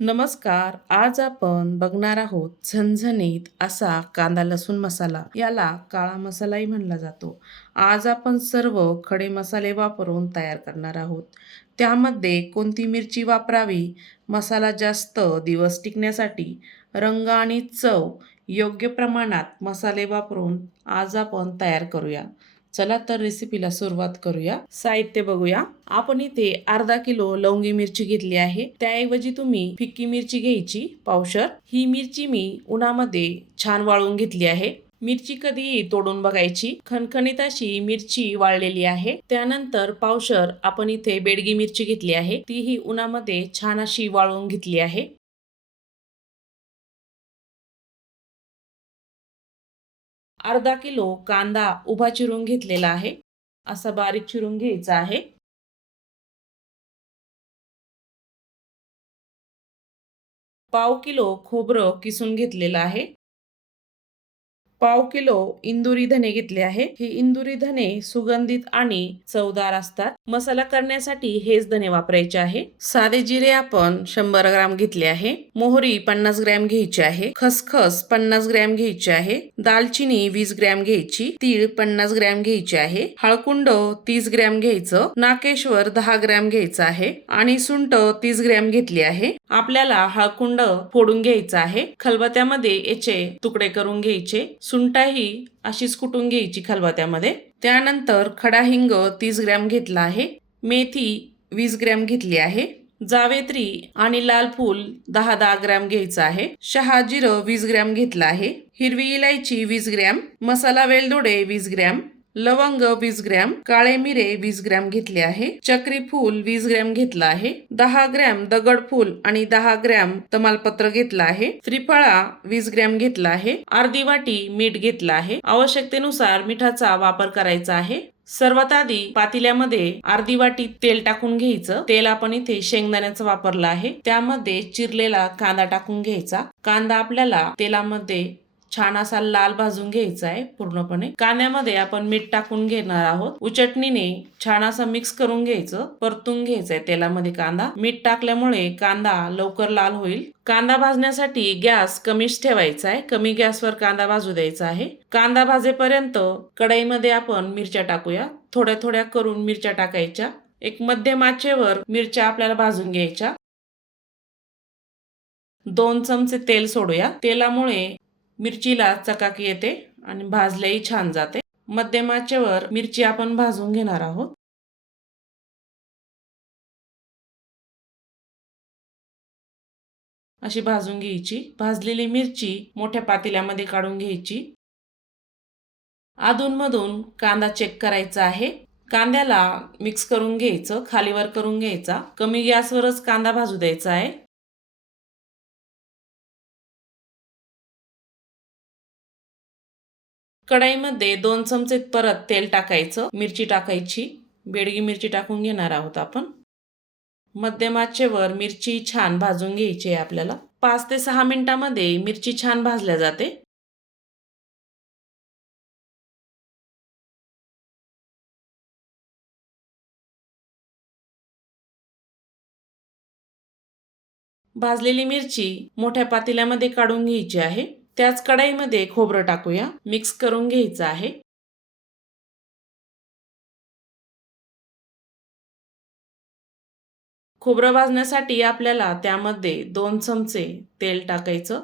नमस्कार आज आपण बघणार आहोत झणझणीत असा कांदा लसूण मसाला. याला काळा मसालाही म्हणला जातो. आज आपण सर्व खडे मसाले वापरून तयार करणार आहोत. त्यामध्ये कोणती मिरची वापरावी? मसाला जास्त दिवस टिकण्यासाठी रंग आणि चव योग्य प्रमाणात मसाले वापरून आज आपण तयार करूया. चला तर रेसिपीला सुरुवात करूया. साहित्य बघूया. आपण इथे अर्धा किलो लवंगी मिरची घेतली आहे. त्याऐवजी तुम्ही फिक्की मिरची घ्यायची पावशर. ही मिरची मी उन्हामध्ये छान वाळून घेतली आहे. मिरची कधीही तोडून बघायची. खणखणीत अशी मिरची वाळलेली आहे. त्यानंतर पावशर आपण इथे बेडगी मिरची घेतली आहे. तीही उन्हामध्ये छान अशी वाळून घेतली आहे. अर्धा किलो कांदा उभा चिरून घेतलेला आहे. असा बारीक चिरून घ्यायचा आहे. पाव किलो खोबरं किसून घेतलेलं आहे. पाव किलो इंदुरी धने घेतले आहे. हे इंदुरी धने सुगंधित आणि चवदार असतात. मसाला करण्यासाठी हेच धने वापरायचे आहे. साधे जिरे आपण शंभर ग्राम घेतले आहे. मोहरी पन्नास ग्रॅम घ्यायची आहे. खसखस पन्नास ग्रॅम घ्यायची आहे. दालचिनी वीस ग्रॅम घ्यायची. तीळ पन्नास ग्रॅम घ्यायची आहे. हळकुंड तीस ग्रॅम घ्यायचं. नाकेश्वर दहा ग्रॅम घ्यायचं आहे. आणि सुंट तीस ग्रॅम घेतली आहे. आपल्याला हळकुंड फोडून घ्यायचा आहे. खलबत्यामध्ये याचे तुकडे करून घ्यायचे. सुंटाही अशीच कुटून घ्यायची खलबत्यामध्ये. त्यानंतर खडा हिंग तीस ग्रॅम घेतला आहे. मेथी वीस ग्रॅम घेतली आहे. जावेत्री आणि लाल फूल दहा दहा ग्रॅम घ्यायचं आहे. शहा जिरं वीस ग्रॅम घेतलं आहे. हिरवी इलायची वीस ग्रॅम. मसाला वेलदोडे वीस ग्रॅम. लवंग वीस ग्रॅम काळे मिरे वीस ग्रॅम घेतले आहे चक्री फूल वीस ग्रॅम घेतला आहे दहा ग्रॅम दगड फूल आणि दहा ग्रॅम तमालपत्र घेतला आहे त्रिफळा वीस ग्रॅम घेतला आहे अर्धी वाटी मीठ घेतला आहे आवश्यकतेनुसार मिठाचा वापर करायचा आहे. सर्वात आधी पातिल्यामध्ये अर्धी वाटी तेल टाकून घ्यायचं. तेल आपण इथे शेंगदाण्याचं वापरलं आहे. त्यामध्ये चिरलेला कांदा टाकून घ्यायचा. कांदा आपल्याला तेलामध्ये छान असा लाल भाजून घ्यायचा आहे पूर्णपणे. कांद्यामध्ये आपण मीठ टाकून घेणार आहोत. उचटणीने छान असा मिक्स करून घ्यायचं. परतून घ्यायचंय तेलामध्ये कांदा. मीठ टाकल्यामुळे कांदा लवकर लाल होईल. कांदा भाजण्यासाठी गॅस कमीच ठेवायचा आहे कमी गॅसवर कांदा भाजू द्यायचा आहे कांदा भाजेपर्यंत कढईमध्ये आपण मिरच्या टाकूया. थोड्या थोड्या करून मिरच्या टाकायच्या. एक मध्यम आचेवर मिरच्या आपल्याला भाजून घ्यायच्या. दोन चमचे तेल सोडूया. तेलामुळे मिरचीला चकाकी येते आणि भाजल्याही छान जाते. मध्यमाचेवर मिरची आपण भाजून घेणार आहोत. अशी भाजून घ्यायची. भाजलेली मिरची मोठ्या पातेल्यामध्ये काढून घ्यायची. अधूनमधून कांदा चेक करायचा आहे. कांद्याला मिक्स करून घ्यायचं खालीवर करून घ्यायचा. कमी गॅसवरच कांदा भाजू द्यायचा आहे. कढाईमध्ये दोन चमचे परत तेल टाकायचं मिरची टाकायची. बेडगी मिरची टाकून घेणार आहोत आपण. मध्यमाचेवर मिरची छान भाजून घ्यायची आहे आपल्याला. पाच ते सहा मिनिटामध्ये मिरची छान भाजल्या जाते. भाजलेली मिरची मोठ्या पातेल्यामध्ये काढून घ्यायची आहे. त्याच कढाईमध्ये खोबरं टाकूया. मिक्स करून घ्यायचं आहे. खोबरं भाजण्यासाठी आपल्याला त्यामध्ये दोन चमचे तेल टाकायचं.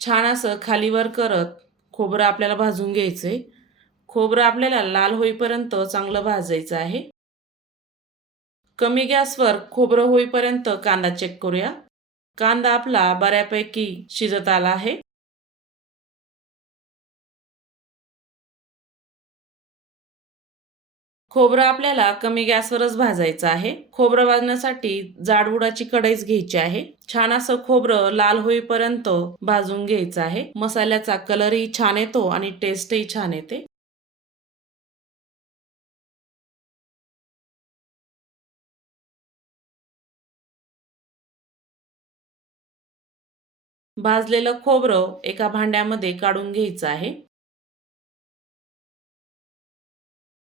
छान असं खालीवर करत खोबरं आपल्याला भाजून घ्यायचंय. खोबरं आपल्याला लाल होईपर्यंत चांगलं भाजायचं आहे. कमी गॅसवर खोबरं होईपर्यंत कांदा चेक करूया. कांदा आपला बऱ्यापैकी शिजत आला आहे. खोबरं आपल्याला कमी गॅसवरच भाजायचं आहे. खोबरं भाजण्यासाठी जाडबुडाची कढईच घ्यायची आहे. छान असं खोबरं लाल होईपर्यंत भाजून घ्यायचं आहे. मसाल्याचा कलरही छान येतो आणि टेस्टही छान येते. भाजलेलं खोबरं एका भांड्यामध्ये काढून घ्यायचं आहे.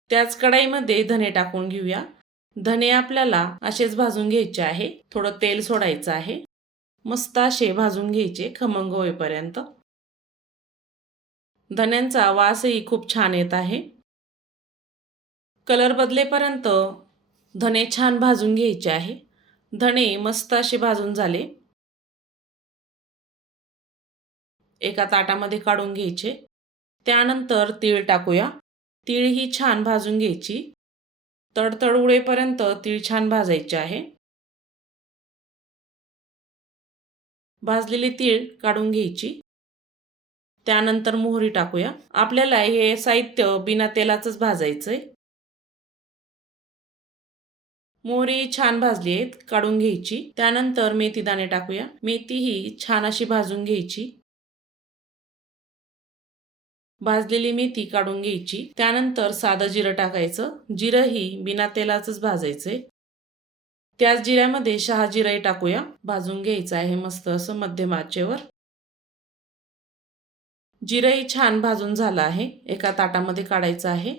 त्याच कढाईमध्ये धने टाकून घेऊया. धने आपल्याला असेच भाजून घ्यायचे आहे. थोडं तेल सोडायचं आहे. मस्त असे भाजून घ्यायचे खमंग होईपर्यंत. धन्यांचा वासही खूप छान येत आहे. कलर बदलेपर्यंत धने छान भाजून घ्यायचे आहे. धणे मस्त असे भाजून झाले. एका ताटामध्ये काढून घ्यायचे. त्यानंतर तीळ टाकूया. तीळ ही छान भाजून घ्यायची. तडतड उडेपर्यंत तीळ छान भाजायचे आहे. भाजलेली तीळ काढून घ्यायची. त्यानंतर मोहरी टाकूया. आपल्याला हे साहित्य बिना तेलाचंच आहे मोहरी छान भाजली आहेत काढून घ्यायची. त्यानंतर मेथी दाणे टाकूया. मेथी ही छान अशी भाजून घ्यायची. भाजलेली मेथी काढून घ्यायची. त्यानंतर साधं जिरं टाकायचं. जिरं ही बिना तेलाचंच भाजायचंय त्याच जिऱ्यामध्ये शहा जिराही टाकूया. भाजून घ्यायचं आहे मस्त असं मध्यम आचेवर. जिरंही छान भाजून झालं आहे. एका ताटामध्ये काढायचं आहे.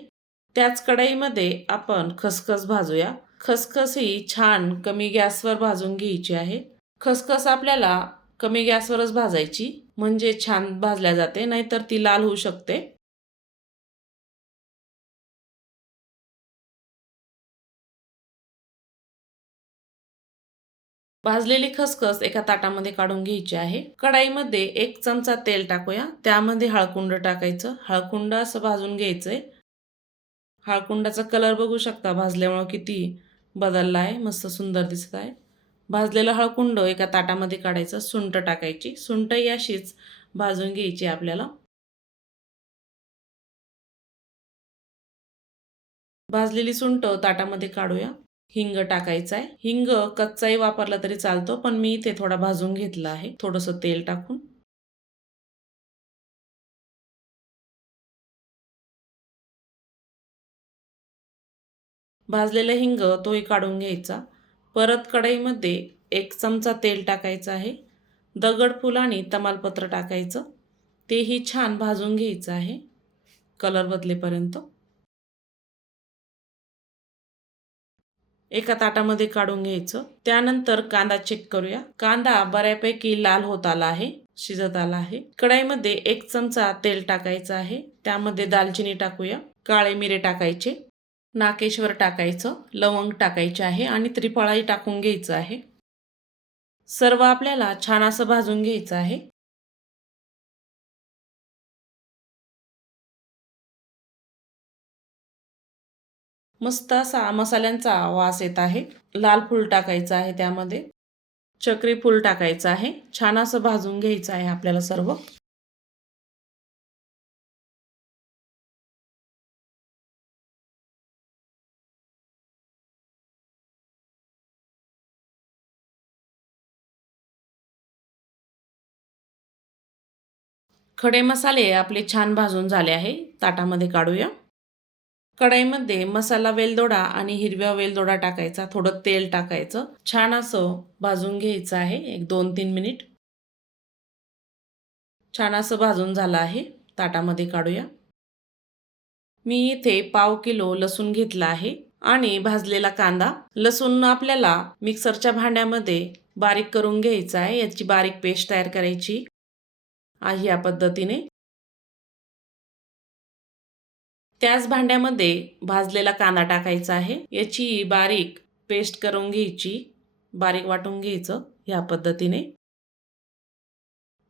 त्याच कढईमध्ये आपण खसखस भाजूया. खसखस ही छान कमी गॅसवर भाजून घ्यायची आहे. खसखस आपल्याला कमी गॅसवरच भाजायची. म्हणजे छान भाजल्या जाते नाहीतर ती लाल होऊ शकते. भाजलेली खसखस एका ताटामध्ये काढून घ्यायची आहे. कढाईमध्ये एक चमचा तेल टाकूया. त्यामध्ये हळकुंड टाकायचं. हळकुंड असं भाजून घ्यायचंय. हळकुंडाचा कलर बघू शकता. भाजल्यामुळं किती बदलला आहे मस्त सुंदर दिसत आहे भाजलेलं हळकुंड एका ताटामध्ये काढायचं सुंट टाकायची. सुंटही अशीच भाजून घ्यायची आपल्याला. भाजलेली सुंट ताटामध्ये काढूया. हिंग टाकायचं आहे हिंग कच्चाही वापरला तरी चालतो पण मी इथे थोडा भाजून घेतला आहे. थोडंसं तेल टाकून. भाजलेला हिंग तोही काढून घ्यायचा. परत कढईमध्ये एक चमचा तेल टाकायचं आहे. दगडफूल आणि तमालपत्र टाकायचं. तेही छान भाजून घ्यायचं आहे. कलर बदलेपर्यंत. एका ताटामध्ये काढून घ्यायचं. त्यानंतर कांदा चेक करूया. कांदा बऱ्यापैकी लाल होत आला आहे शिजत आला आहे. कढाईमध्ये एक चमचा तेल टाकायचं आहे. त्यामध्ये दालचिनी टाकूया. काळे मिरे टाकायचे. नाकेश्वर टाकायचं लवंग टाकायचे आहे आणि त्रिफळाही टाकून घ्यायचं आहे. सर्व आपल्याला छान असं भाजून घ्यायचं आहे. मस्त असा मसाल्यांचा वास येत आहे. लाल फूल टाकायचं आहे त्यामध्ये. चक्री फूल टाकायचं आहे. छान असं भाजून घ्यायचं आहे आपल्याला सर्व. खडे मसाले आपले छान भाजून झाले आहे. ताटामध्ये काढूया. कढाईमध्ये मसाला वेलदोडा आणि हिरव्या वेलदोडा टाकायचा. थोडं तेल टाकायचं. छान असं भाजून घ्यायचं आहे. एक दोन तीन मिनिट. छान असं भाजून झालं आहे. ताटामध्ये काढूया. मी इथे पाव किलो लसूण घेतला आहे. आणि भाजलेला कांदा. लसूण आपल्याला मिक्सरच्या भांड्यामध्ये बारीक करून घ्यायचा आहे. याची बारीक पेस्ट तयार करायची. ह्या पद्धतीने. त्याच भांड्यामध्ये भाजलेला कांदा टाकायचा आहे. याची बारीक पेस्ट करून घ्यायची बारीक वाटून घ्यायचं ह्या पद्धतीने.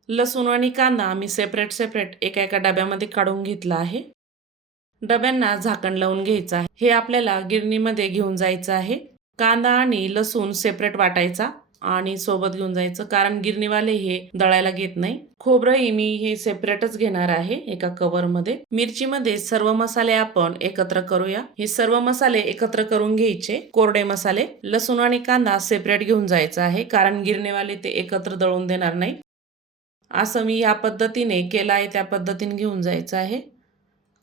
लसूण आणि कांदा मी सेपरेट सेपरेट एका एका डब्यामध्ये काढून घेतला आहे. डब्यांना झाकण लावून घ्यायचं आहे. हे आपल्याला गिरणीमध्ये घेऊन जायचं आहे. कांदा आणि लसूण सेपरेट वाटायचा. आणि सोबत घेऊन जायचं. कारण गिरणीवाले हे दळायला घेत नाही. खोबरंही मी हे सेपरेटच घेणार आहे एका कवरमध्ये मिरचीमध्ये सर्व मसाले आपण एकत्र करूया. हे सर्व मसाले एकत्र करून घ्यायचे. कोरडे मसाले लसूण आणि कांदा सेपरेट घेऊन जायचा आहे. कारण गिरणीवाले ते एकत्र दळून देणार नाही. असं मी या पद्धतीने केलं आहे. त्या पद्धतीने घेऊन जायचं आहे.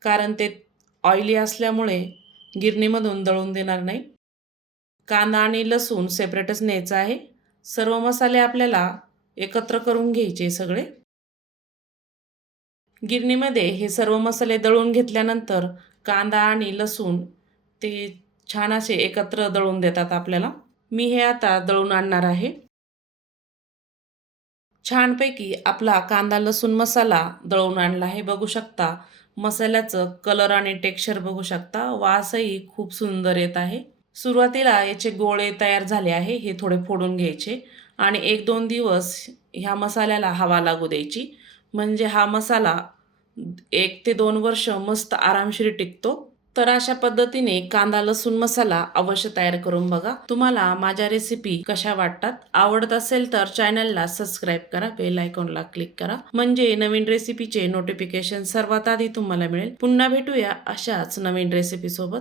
कारण ते ऑइली असल्यामुळे गिरणीमधून दळून देणार नाही. कांदा आणि लसूण सेपरेटच न्यायचं आहे. सर्व मसाले आपल्याला एकत्र करून घ्यायचे सगळे. गिरणीमध्ये हे सर्व मसाले दळून घेतल्यानंतर कांदा आणि लसूण ते छान असे एकत्र दळून देतात आपल्याला. मी हे आता दळून आणणार आहे. छानपैकी आपला कांदा लसूण मसाला दळून आणला आहे. बघू शकता मसाल्याचं कलर आणि टेक्स्चर बघू शकता. वासही खूप सुंदर येत आहे. सुरुवातीला याचे गोळे तयार झाले आहे हे थोडे फोडून घ्यायचे. आणि एक दोन दिवस ह्या मसाल्याला हवा लागू द्यायची. म्हणजे हा मसाला एक ते दोन वर्ष मस्त आरामशीर टिकतो. तर अशा पद्धतीने कांदा लसूण मसाला अवश्य तयार करून बघा. तुम्हाला माझ्या रेसिपी कशा वाटतात? आवडत असेल तर चॅनलला सबस्क्राईब करा बेल आयकॉनला क्लिक करा. म्हणजे नवीन रेसिपीचे नोटिफिकेशन सर्वात आधी तुम्हाला मिळेल. पुन्हा भेटूया अशाच नवीन रेसिपी सोबत.